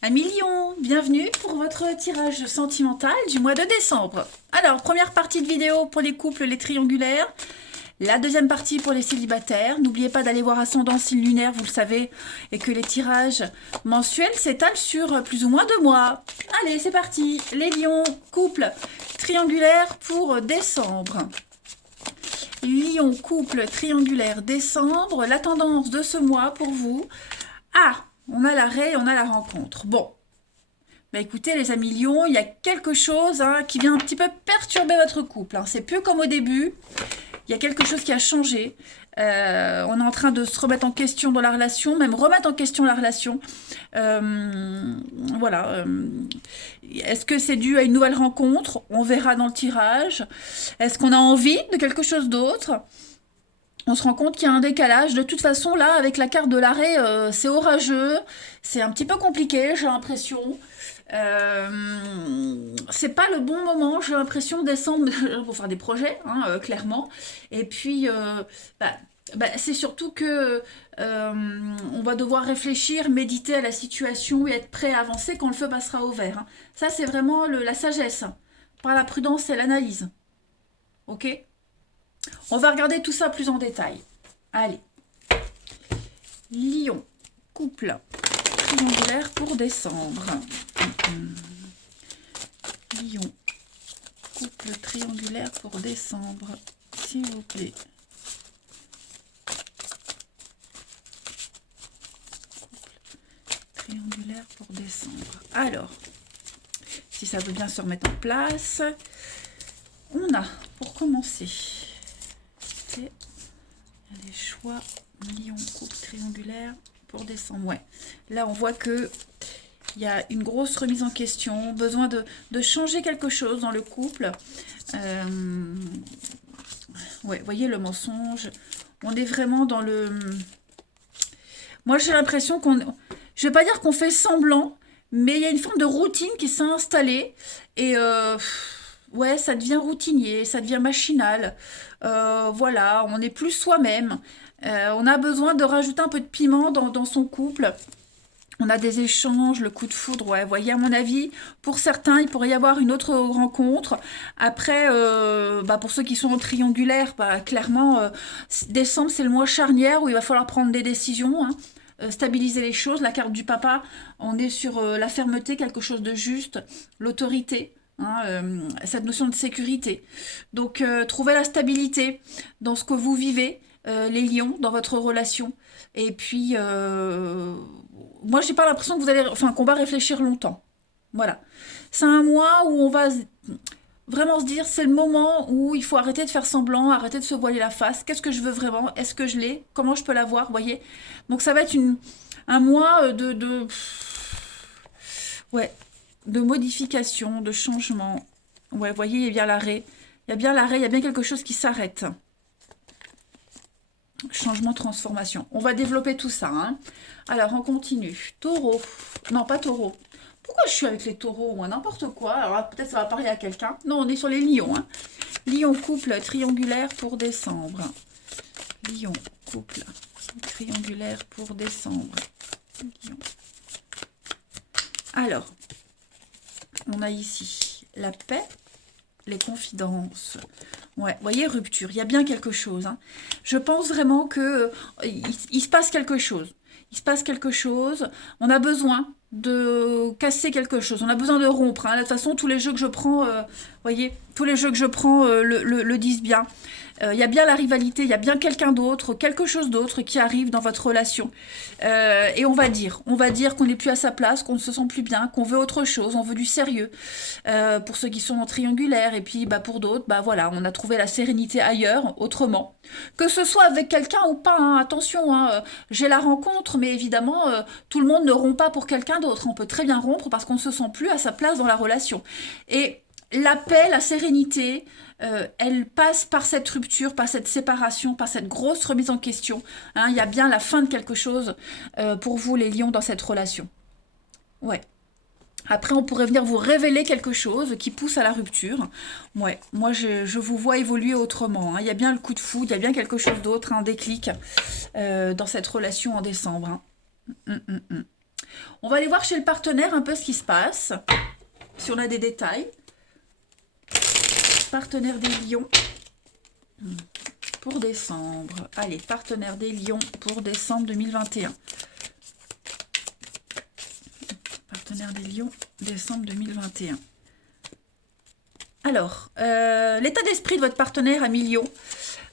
Amis Lion, bienvenue pour votre tirage sentimental du mois de décembre. Alors, première partie de vidéo pour les couples, les triangulaires. La deuxième partie pour les célibataires. N'oubliez pas d'aller voir ascendant signe lunaire, vous le savez, et que les tirages mensuels s'étalent sur plus ou moins 2 mois. Allez, c'est parti. Les lions, couple triangulaire pour décembre. Lion, couple triangulaire décembre. La tendance de ce mois pour vous. Ah, on a l'arrêt, on a la rencontre. Bon, bah écoutez les amis Lions, il y a quelque chose qui vient un petit peu perturber votre couple. C'est plus comme au début, il y a quelque chose qui a changé. On est en train de se remettre en question dans la relation, même remettre en question la relation. Voilà. Est-ce que c'est dû à une nouvelle rencontre? On verra dans le tirage. Est-ce qu'on a envie de quelque chose d'autre? On se rend compte qu'il y a un décalage. De toute façon, là, avec la carte de l'arrêt, c'est orageux. C'est un petit peu compliqué, j'ai l'impression. C'est pas le bon moment, j'ai l'impression, décembre, pour faire des projets, clairement. Et puis, c'est surtout que on va devoir réfléchir, méditer à la situation et être prêt à avancer quand le feu passera au vert. Ça, c'est vraiment la sagesse, par la prudence et l'analyse. Ok? On va regarder tout ça plus en détail. Allez. Lion, couple triangulaire pour décembre. Lion, couple triangulaire pour décembre, s'il vous plaît. Couple triangulaire pour décembre. Alors, si ça veut bien se remettre en place, on a, pour commencer, les choix Lion, couple triangulaire pour décembre. Ouais. Là, on voit que il y a une grosse remise en question, besoin de changer quelque chose dans le couple. Ouais, voyez le mensonge. On est vraiment dans le... Moi, j'ai l'impression qu'on... Je vais pas dire qu'on fait semblant, mais il y a une forme de routine qui s'est installée. Et ouais, ça devient routinier, ça devient machinal. Voilà, on n'est plus soi-même. On a besoin de rajouter un peu de piment dans son couple. On a des échanges, le coup de foudre, ouais. Vous voyez, à mon avis, pour certains, il pourrait y avoir une autre rencontre. Après, pour ceux qui sont en triangulaire, clairement, décembre, c'est le mois charnière où il va falloir prendre des décisions, stabiliser les choses. La carte du papa, on est sur la fermeté, quelque chose de juste, l'autorité. Cette notion de sécurité. Donc, trouvez la stabilité dans ce que vous vivez, les lions, dans votre relation. Et puis, moi, j'ai pas l'impression que qu'on va réfléchir longtemps. Voilà. C'est un mois où on va vraiment se dire, c'est le moment où il faut arrêter de faire semblant, arrêter de se voiler la face. Qu'est-ce que je veux vraiment? Est-ce que je l'ai? Comment je peux l'avoir? Vous voyez? Donc, ça va être un mois ouais, de modification, de changement. Ouais, vous voyez, il y a bien l'arrêt. Il y a bien l'arrêt, il y a bien quelque chose qui s'arrête. Changement, transformation. On va développer tout ça. Alors, on continue. Taureau. Non, pas taureau. Pourquoi je suis avec les taureaux, moi? N'importe quoi. Alors là, peut-être ça va parler à quelqu'un. Non, on est sur les lions. Lion, couple, triangulaire pour décembre. Lion, couple, triangulaire pour décembre. Lion. Alors, on a ici la paix, les confidences. Ouais, vous voyez, rupture. Il y a bien quelque chose. Je pense vraiment que il se passe quelque chose. Il se passe quelque chose. On a besoin de casser quelque chose. On a besoin de rompre. De toute façon, tous les jeux que je prends, voyez, tous les jeux que je prends le disent bien. Il y a bien la rivalité, il y a bien quelqu'un d'autre, quelque chose d'autre qui arrive dans votre relation. Et on va dire qu'on n'est plus à sa place, qu'on ne se sent plus bien, qu'on veut autre chose, on veut du sérieux. Pour ceux qui sont en triangulaire, et puis pour d'autres, voilà, on a trouvé la sérénité ailleurs, autrement. Que ce soit avec quelqu'un ou pas, attention, j'ai la rencontre, mais évidemment, tout le monde ne rompt pas pour quelqu'un d'autre. On peut très bien rompre parce qu'on ne se sent plus à sa place dans la relation. Et la paix, la sérénité, elle passe par cette rupture, par cette séparation, par cette grosse remise en question. Il y a bien la fin de quelque chose pour vous, les lions, dans cette relation. Ouais. Après, on pourrait venir vous révéler quelque chose qui pousse à la rupture. Ouais, moi, je vous vois évoluer autrement. Il y a bien le coup de foudre, il y a bien quelque chose d'autre, un déclic dans cette relation en décembre. On va aller voir chez le partenaire un peu ce qui se passe, si on a des détails. Partenaire des lions pour décembre. Allez, partenaire des lions pour décembre 2021. Partenaire des lions, décembre 2021. Alors, l'état d'esprit de votre partenaire à millions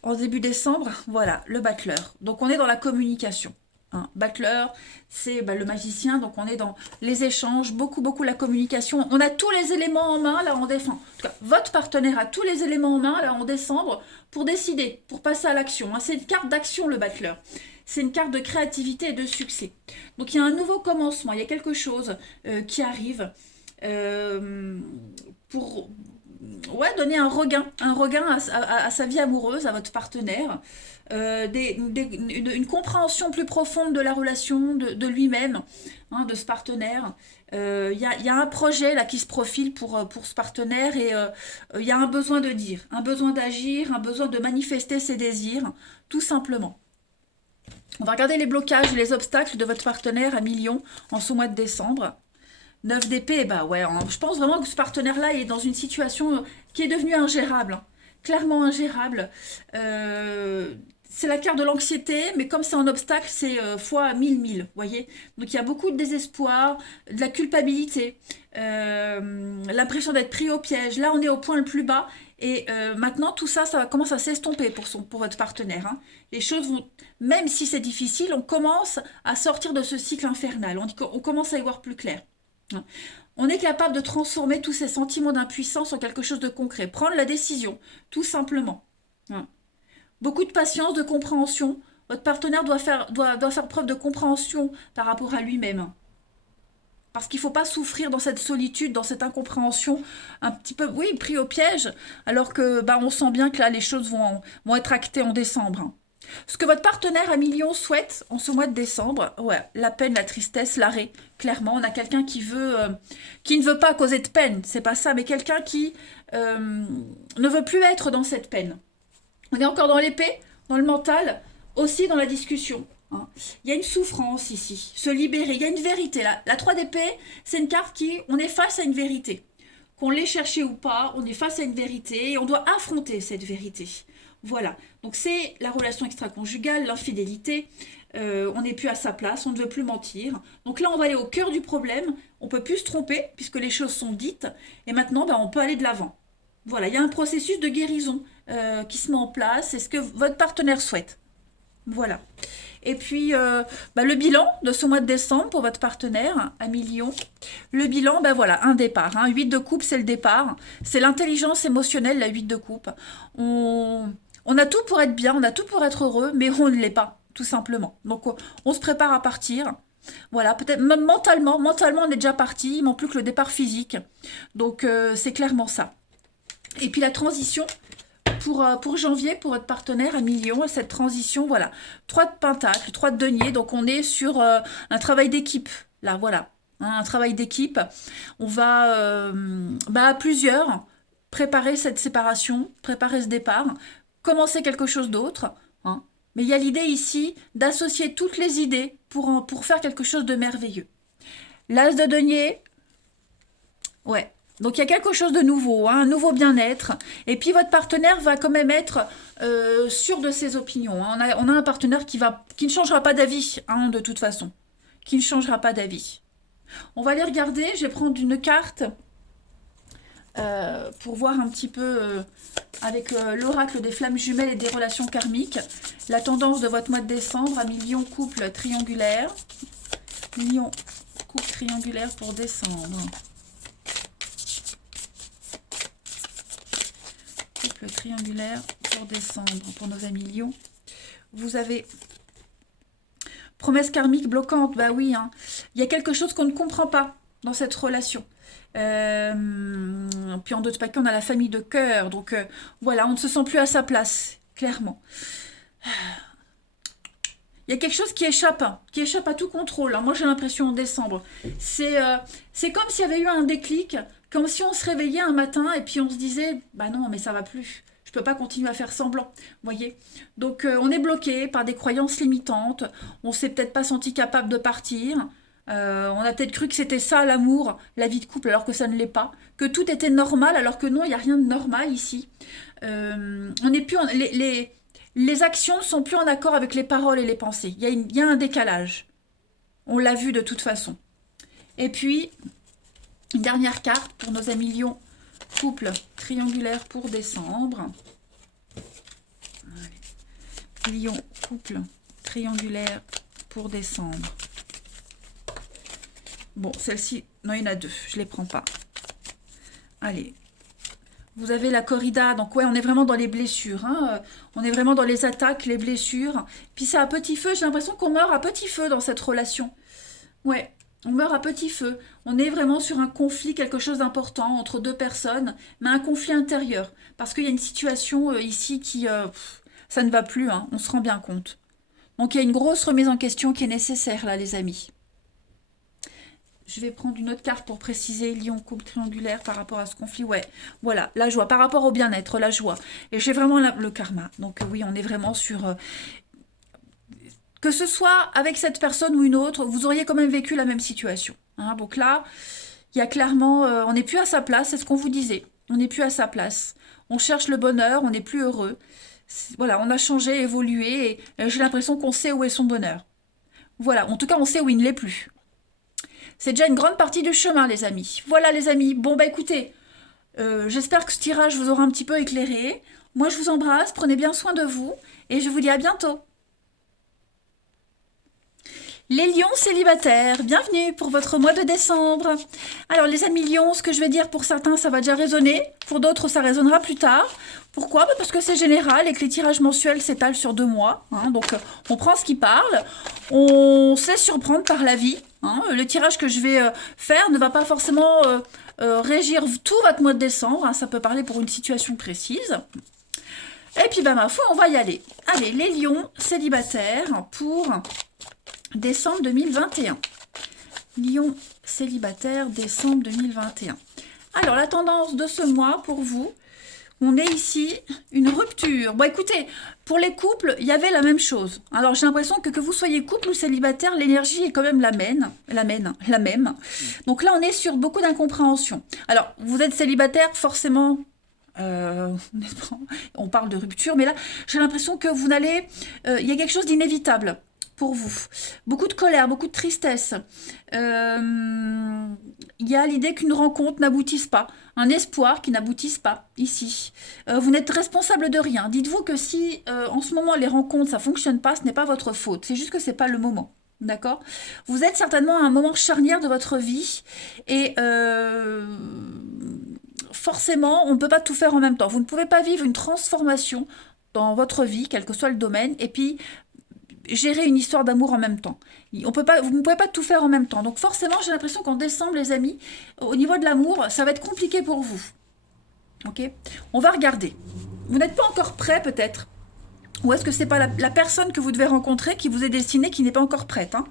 en début décembre, voilà, le battleur. Donc, on est dans la communication. Hein. Battleur, c'est le magicien, donc on est dans les échanges, beaucoup la communication. On a tous les éléments en main, là, en décembre. En tout cas, votre partenaire a tous les éléments en main, là, en décembre, pour décider, pour passer à l'action. Hein. C'est une carte d'action, le battleur. C'est une carte de créativité et de succès. Donc, il y a un nouveau commencement, il y a quelque chose qui arrive pour donner un regain à sa vie amoureuse, à votre partenaire, une compréhension plus profonde de la relation, de lui-même, hein, de ce partenaire. Il y a un projet là qui se profile pour ce partenaire et il y a un besoin de dire, un besoin d'agir, un besoin de manifester ses désirs, tout simplement. On va regarder les blocages et les obstacles de votre partenaire à millions en ce mois de décembre. 9 d'épée, bah ouais, je pense vraiment que ce partenaire-là est dans une situation qui est devenue ingérable. Hein. Clairement ingérable. C'est la carte de l'anxiété, mais comme c'est un obstacle, c'est fois 1000, voyez. Donc il y a beaucoup de désespoir, de la culpabilité, l'impression d'être pris au piège. Là, on est au point le plus bas. Et maintenant, tout ça, ça commence à s'estomper pour votre partenaire. Hein. Les choses vont, même si c'est difficile, on commence à sortir de ce cycle infernal. On commence à y voir plus clair. On est capable de transformer tous ces sentiments d'impuissance en quelque chose de concret. Prendre la décision, tout simplement. Beaucoup de patience, de compréhension. Votre partenaire doit faire preuve de compréhension par rapport à lui-même. Parce qu'il ne faut pas souffrir dans cette solitude, dans cette incompréhension, un petit peu, oui, pris au piège, alors que on sent bien que là, les choses vont être actées en décembre. Hein. Ce que votre partenaire à millions souhaite en ce mois de décembre, ouais, la peine, la tristesse, l'arrêt. Clairement, on a quelqu'un qui ne veut pas causer de peine, c'est pas ça, mais quelqu'un qui ne veut plus être dans cette peine. On est encore dans l'épée, dans le mental, aussi dans la discussion. Hein. Il y a une souffrance ici, se libérer, il y a une vérité. La 3 d'épée, c'est une carte on est face à une vérité. Qu'on l'ait cherché ou pas, on est face à une vérité et on doit affronter cette vérité. Voilà, donc c'est la relation extra-conjugale, l'infidélité, on n'est plus à sa place, on ne veut plus mentir. Donc là, on va aller au cœur du problème, on ne peut plus se tromper puisque les choses sont dites, et maintenant, on peut aller de l'avant. Voilà, il y a un processus de guérison qui se met en place, c'est ce que votre partenaire souhaite. Voilà. Et puis, le bilan de ce mois de décembre pour votre partenaire à millions. Le bilan, voilà, un départ. Hein. 8 de coupe, c'est le départ. C'est l'intelligence émotionnelle, la 8 de coupe. On a tout pour être bien, on a tout pour être heureux, mais on ne l'est pas, tout simplement. Donc, on se prépare à partir. Voilà, peut-être même mentalement, on est déjà parti, il manque plus que le départ physique. Donc, c'est clairement ça. Et puis, la transition, pour janvier, pour votre partenaire à millions, cette transition, voilà. 3 de pentacles, 3 de denier, donc on est sur un travail d'équipe, là, voilà. Hein, un travail d'équipe. On va, à plusieurs, préparer cette séparation, préparer ce départ, commencer quelque chose d'autre. Hein. Mais il y a l'idée ici d'associer toutes les idées pour faire quelque chose de merveilleux. L'as de denier, ouais. Donc il y a quelque chose de nouveau, hein, un nouveau bien-être. Et puis votre partenaire va quand même être sûr de ses opinions. Hein. On a un partenaire qui ne changera pas d'avis, hein, de toute façon. Qui ne changera pas d'avis. On va aller regarder, je vais prendre une carte pour voir un petit peu avec l'oracle des flammes jumelles et des relations karmiques, la tendance de votre mois de décembre à millions couple triangulaire. Millions couple triangulaire pour décembre. Couple triangulaire pour décembre pour nos amis lions. Vous avez promesse karmique bloquante, bah oui, hein. Il y a quelque chose qu'on ne comprend pas dans cette relation. Puis en d'autres paquets, on a la famille de cœur. Donc voilà, on ne se sent plus à sa place, clairement. Il y a quelque chose qui échappe à tout contrôle. Hein. Moi, j'ai l'impression en décembre. C'est comme s'il y avait eu un déclic, comme si on se réveillait un matin et puis on se disait « Bah non, mais ça va plus. Je peux pas continuer à faire semblant. » Voyez. Donc, on est bloqué par des croyances limitantes. On s'est peut-être pas senti capable de partir. On a peut-être cru que c'était ça l'amour, la vie de couple, alors que ça ne l'est pas. Que tout était normal, alors que non, il n'y a rien de normal ici. On n'est plus les actions ne sont plus en accord avec les paroles et les pensées. Il y a un décalage. On l'a vu de toute façon. Et puis, une dernière carte pour nos amis lions. Couple triangulaire pour décembre. Lion, couple triangulaire pour décembre. Bon, celle-ci, non, il y en a deux. Je ne les prends pas. Allez. Vous avez la corrida, donc ouais, on est vraiment dans les blessures. Hein. On est vraiment dans les attaques, les blessures. Puis c'est à petit feu, j'ai l'impression qu'on meurt à petit feu dans cette relation. Ouais, on meurt à petit feu. On est vraiment sur un conflit, quelque chose d'important entre deux personnes, mais un conflit intérieur. Parce qu'il y a une situation ici qui... ça ne va plus, hein, on se rend bien compte. Donc il y a une grosse remise en question qui est nécessaire là, les amis. Je vais prendre une autre carte pour préciser lion, couple triangulaire par rapport à ce conflit. Ouais, voilà, la joie, par rapport au bien-être, la joie. Et j'ai vraiment le karma. Donc oui, on est vraiment sur... que ce soit avec cette personne ou une autre, vous auriez quand même vécu la même situation. Hein. Donc là, il y a clairement... on n'est plus à sa place, c'est ce qu'on vous disait. On n'est plus à sa place. On cherche le bonheur, on n'est plus heureux. Voilà, on a changé, évolué, et j'ai l'impression qu'on sait où est son bonheur. Voilà, en tout cas, on sait où il ne l'est plus. C'est déjà une grande partie du chemin, les amis. Voilà, les amis. Bon, bah écoutez, j'espère que ce tirage vous aura un petit peu éclairé. Moi, je vous embrasse, prenez bien soin de vous, et je vous dis à bientôt. Les lions célibataires, bienvenue pour votre mois de décembre. Alors les amis lions, ce que je vais dire pour certains, ça va déjà résonner. Pour d'autres, ça résonnera plus tard. Pourquoi? Parce que c'est général et que les tirages mensuels s'étalent sur 2 mois. Hein, donc on prend ce qui parle. On se laisse surprendre par la vie. Hein. Le tirage que je vais faire ne va pas forcément régir tout votre mois de décembre. Hein, ça peut parler pour une situation précise. Et puis, bah, ma foi, on va y aller. Allez, les lions célibataires pour... décembre 2021. Lion célibataire, décembre 2021. Alors, la tendance de ce mois pour vous, on est ici, une rupture. Bon, écoutez, pour les couples, il y avait la même chose. Alors, j'ai l'impression que vous soyez couple ou célibataire, l'énergie est quand même la même. Donc là, on est sur beaucoup d'incompréhension. Alors, vous êtes célibataire, forcément... on parle de rupture, mais là, j'ai l'impression que vous n'allez... il y a quelque chose d'inévitable pour vous. Beaucoup de colère, beaucoup de tristesse. Il y a l'idée qu'une rencontre n'aboutisse pas. Un espoir qui n'aboutisse pas, ici. Vous n'êtes responsable de rien. Dites-vous que si, en ce moment, les rencontres, ça ne fonctionne pas, ce n'est pas votre faute. C'est juste que ce n'est pas le moment. D'accord? Vous êtes certainement à un moment charnière de votre vie. Et... forcément, on ne peut pas tout faire en même temps. Vous ne pouvez pas vivre une transformation dans votre vie, quel que soit le domaine, et puis gérer une histoire d'amour en même temps. Vous ne pouvez pas tout faire en même temps. Donc forcément, j'ai l'impression qu'en décembre, les amis, au niveau de l'amour, ça va être compliqué pour vous. Ok? On va regarder. Vous n'êtes pas encore prêt, peut-être? Ou est-ce que c'est pas la personne que vous devez rencontrer qui vous est destinée, qui n'est pas encore prête, hein?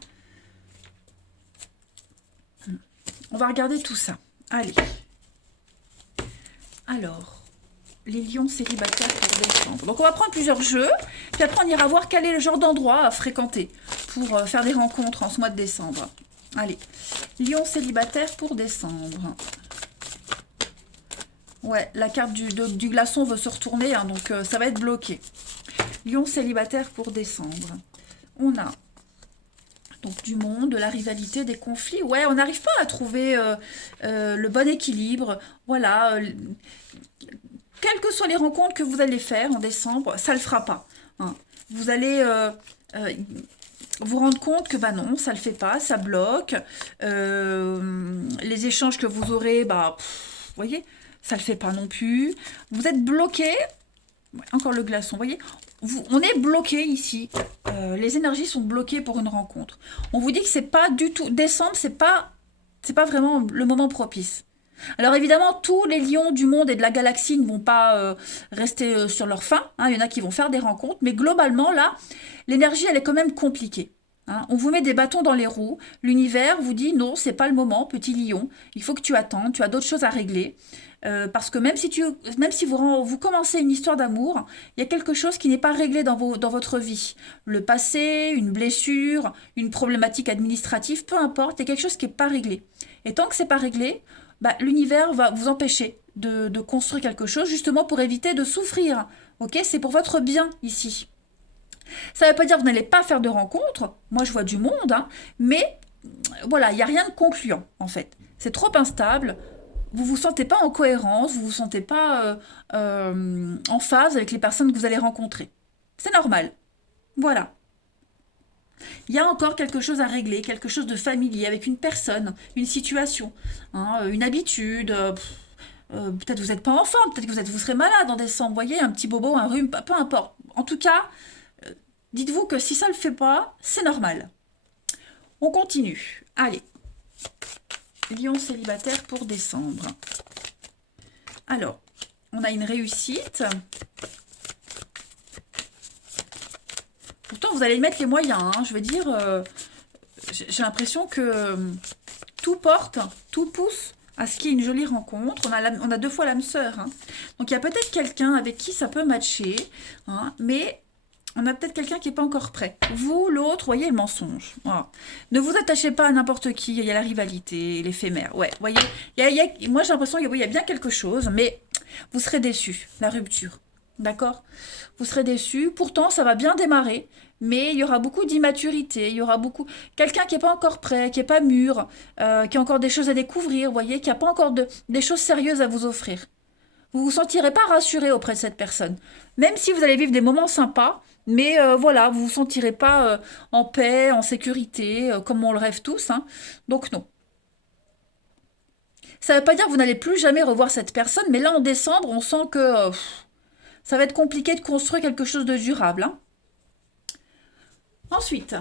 On va regarder tout ça. Allez. Alors, les lions célibataires pour décembre. Donc, on va prendre plusieurs jeux. Puis après, on ira voir quel est le genre d'endroit à fréquenter pour faire des rencontres en ce mois de décembre. Allez, lions célibataires pour décembre. Ouais, la carte du glaçon veut se retourner, hein, donc ça va être bloqué. Lions célibataires pour décembre. On a donc du monde, de la rivalité, des conflits. Ouais, on n'arrive pas à trouver le bon équilibre. Voilà. Quelles que soient les rencontres que vous allez faire en décembre, ça ne le fera pas. Hein. Vous allez vous rendre compte que bah non, ça ne le fait pas, ça bloque. Les échanges que vous aurez, bah, vous voyez, ça ne le fait pas non plus. Vous êtes bloqué. Encore le glaçon, vous voyez, on est bloqué ici. Les énergies sont bloquées pour une rencontre. On vous dit que c'est pas du tout... Décembre, c'est pas vraiment le moment propice. Alors évidemment, tous les lions du monde et de la galaxie ne vont pas rester sur leur faim. Hein, il y en a qui vont faire des rencontres. Mais globalement, là, l'énergie, elle est quand même compliquée. Hein. On vous met des bâtons dans les roues. L'univers vous dit non, c'est pas le moment, petit lion. Il faut que tu attendes. Tu as d'autres choses à régler. Parce que même si vous commencez une histoire d'amour, il y a quelque chose qui n'est pas réglé dans votre vie. Le passé, une blessure, une problématique administrative, peu importe, il y a quelque chose qui n'est pas réglé. Et tant que c'est pas réglé, bah, l'univers va vous empêcher de construire quelque chose justement pour éviter de souffrir. Ok, c'est pour votre bien ici. Ça ne veut pas dire que vous n'allez pas faire de rencontres. Moi, je vois du monde, hein, mais voilà, il n'y a rien de concluant en fait. C'est trop instable. Vous vous sentez pas en cohérence, vous vous sentez pas en phase avec les personnes que vous allez rencontrer. C'est normal. Voilà. Il y a encore quelque chose à régler, quelque chose de familier avec une personne, une situation, hein, une habitude. Peut-être vous n'êtes pas en forme, peut-être que vous serez malade en décembre. Vous voyez, un petit bobo, un rhume, peu importe. En tout cas, dites-vous que si ça ne le fait pas, c'est normal. On continue. Allez. Lion célibataire pour décembre. Alors, on a une réussite. Pourtant, vous allez y mettre les moyens. Hein. Je veux dire, j'ai l'impression que tout porte, tout pousse à ce qu'il y ait une jolie rencontre. On a deux fois l'âme sœur. Hein. Donc, il y a peut-être quelqu'un avec qui ça peut matcher. Hein, mais on a peut-être quelqu'un qui n'est pas encore prêt. Vous, l'autre, voyez le mensonge. Voilà. Ne vous attachez pas à n'importe qui. Il y a la rivalité, l'éphémère. Ouais, voyez. Moi, j'ai l'impression qu'il y a bien quelque chose, mais vous serez déçus. La rupture. D'accord? Vous serez déçus. Pourtant, ça va bien démarrer. Mais il y aura beaucoup d'immaturité. Il y aura beaucoup. Quelqu'un qui n'est pas encore prêt, qui n'est pas mûr, qui a encore des choses à découvrir, vous voyez, qui n'a pas encore des choses sérieuses à vous offrir. Vous ne vous sentirez pas rassuré auprès de cette personne. Même si vous allez vivre des moments sympas, mais voilà, vous ne vous sentirez pas en paix, en sécurité, comme on le rêve tous. Hein. Donc non. Ça ne veut pas dire que vous n'allez plus jamais revoir cette personne, mais là en décembre, on sent que ça va être compliqué de construire quelque chose de durable. Hein. Ensuite,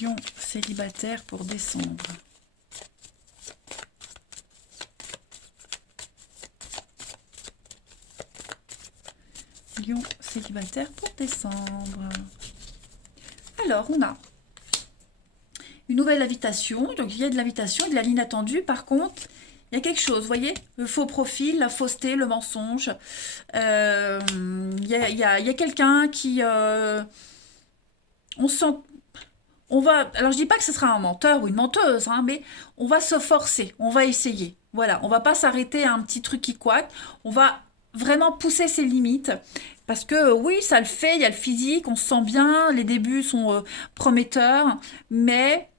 Lion célibataire pour décembre. Lion célibataire pour décembre. Alors, on a une nouvelle invitation. Donc, il y a de l'invitation et de l'inattendu. Par contre, il y a quelque chose, vous voyez, le faux profil, la fausseté, le mensonge. Il y a quelqu'un qui... on sent... On va, alors je dis pas que ce sera un menteur ou une menteuse, hein, mais on va se forcer, on va essayer. Voilà, on va pas s'arrêter à un petit truc qui couac. On va vraiment pousser ses limites. Parce que oui, ça le fait, il y a le physique, on se sent bien, les débuts sont prometteurs, mais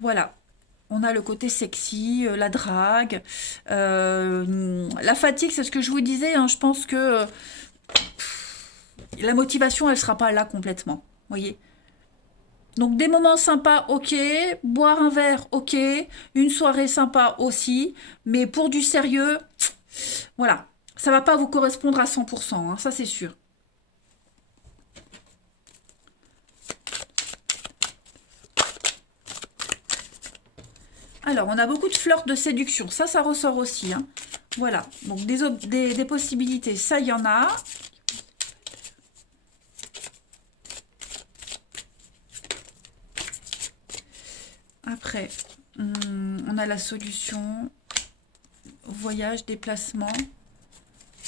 voilà, on a le côté sexy, la drague, la fatigue, c'est ce que je vous disais, hein, je pense que la motivation, elle sera pas là complètement, voyez. Donc des moments sympas, ok, boire un verre, ok, une soirée sympa aussi, mais pour du sérieux, voilà, ça va pas vous correspondre à 100%, hein, ça c'est sûr. Alors, on a beaucoup de flirts de séduction. Ça ressort aussi. Hein. Voilà. Donc, des possibilités, ça, il y en a. Après, on a la solution. Voyage, déplacement.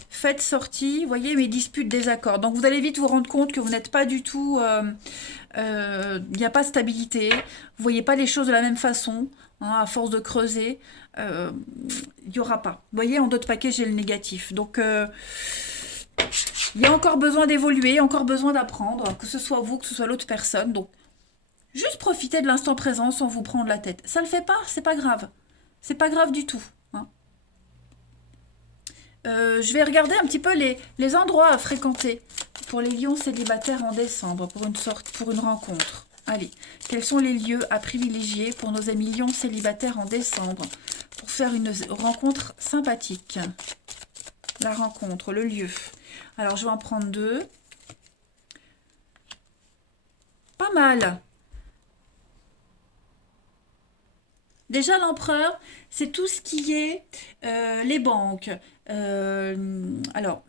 Fête, sortie. Vous voyez, mes disputes, désaccords. Donc, vous allez vite vous rendre compte que vous n'êtes pas du tout... il n'y a pas de stabilité. Vous voyez pas les choses de la même façon. Hein, à force de creuser, il n'y aura pas. Vous voyez, en d'autres paquets, j'ai le négatif. Donc, il y a encore besoin d'évoluer, encore besoin d'apprendre, que ce soit vous, que ce soit l'autre personne. Donc, juste profitez de l'instant présent sans vous prendre la tête. Ça le fait pas, c'est pas grave. C'est pas grave du tout. Hein. Je vais regarder un petit peu les endroits à fréquenter pour les lions célibataires en décembre, pour une rencontre. Allez, quels sont les lieux à privilégier pour nos amis lions célibataires en décembre pour faire une rencontre sympathique? La rencontre, le lieu. Alors, je vais en prendre deux. Pas mal. Déjà, l'empereur, c'est tout ce qui est les banques. Alors,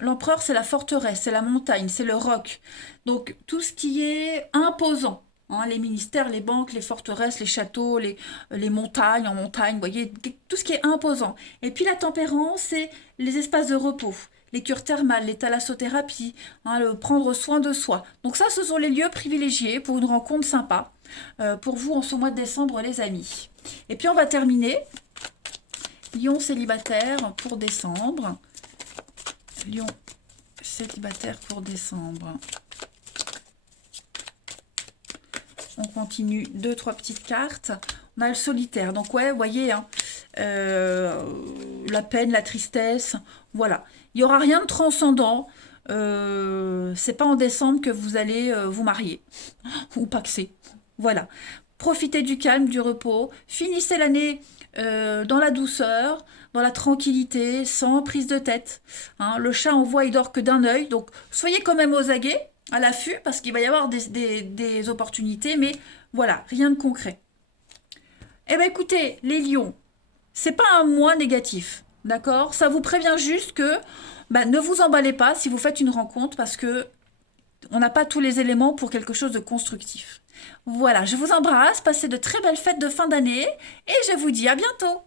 L'empereur, c'est la forteresse, c'est la montagne, c'est le roc. Donc, tout ce qui est imposant. Hein, les ministères, les banques, les forteresses, les châteaux, les montagnes en montagne, vous voyez, tout ce qui est imposant. Et puis la tempérance, c'est les espaces de repos, les cures thermales, les thalassothérapies, hein, le prendre soin de soi. Donc ça, ce sont les lieux privilégiés pour une rencontre sympa, pour vous en ce mois de décembre, les amis. Et puis on va terminer. Lion célibataire pour décembre. Lion célibataire pour décembre. On continue, deux, trois petites cartes. On a le solitaire. Donc, ouais, vous voyez, hein, la peine, la tristesse. Voilà. Il n'y aura rien de transcendant. C'est pas en décembre que vous allez vous marier. Ou paxer. Voilà. Profitez du calme, du repos. Finissez l'année dans la douceur, dans la tranquillité, sans prise de tête. Hein, le chat, on voit, il dort que d'un œil. Donc, soyez quand même aux aguets, à l'affût, parce qu'il va y avoir des opportunités, mais voilà, rien de concret. Eh bien, écoutez, les lions, c'est pas un mois négatif, d'accord? Ça vous prévient juste que ne vous emballez pas si vous faites une rencontre, parce que on n'a pas tous les éléments pour quelque chose de constructif. Voilà, je vous embrasse, passez de très belles fêtes de fin d'année, et je vous dis à bientôt.